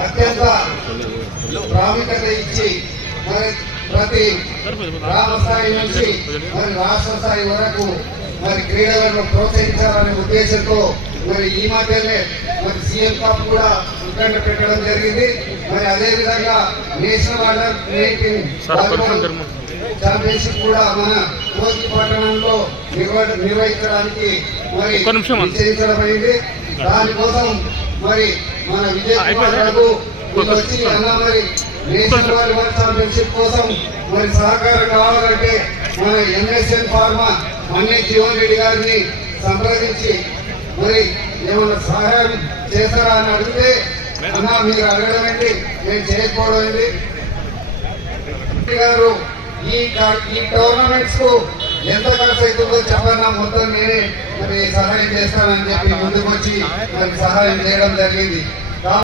అత్యంత ప్రాముఖ్యత ఇచ్చి మరి ప్రతి గ్రామ స్థాయి నుంచి మరి రాష్ట్ర స్థాయి వరకు మరి క్రీడలను ప్రోత్సహించాలనే ఉద్దేశంతో మరి ఈ మధ్యనే మరి సీఎం కప్ కూడా ఉద్ఘాటన పెట్టడం జరిగింది. మరి అదేవిధంగా నేషనల్ అండర్ 19 ఛాంపియన్షిప్ కూడా మన కోచి పట్టణంలో నిర్వహించడానికి మరి నిశ్చయించడమైంది. దానికోసం మరి మన విజయ్ వచ్చి అన్న మరి నేషనల్ వాలీబాల్ ఛాంపియన్షిప్ కోసం మరి సహకారం కావాలంటే మన ఎంఎస్ఎన్ ఫార్మా మన్నే జీవన్ రెడ్డి గారిని సంప్రదించి మరి ఏమైనా సహాయం చేస్తారా అని అడిగితే అన్న మీరు అడగడం ఏంటి, నేను చేయకపోవడం ఏంటి గారు ఈ టోర్నమెంట్స్ కు ఎంత ఖర్చు అవుతుందో చెప్పన్నా మొత్తం నేనే మరి సహాయం చేస్తానని చెప్పి ముందుకు వచ్చి మరి సహాయం చేయడం జరిగింది.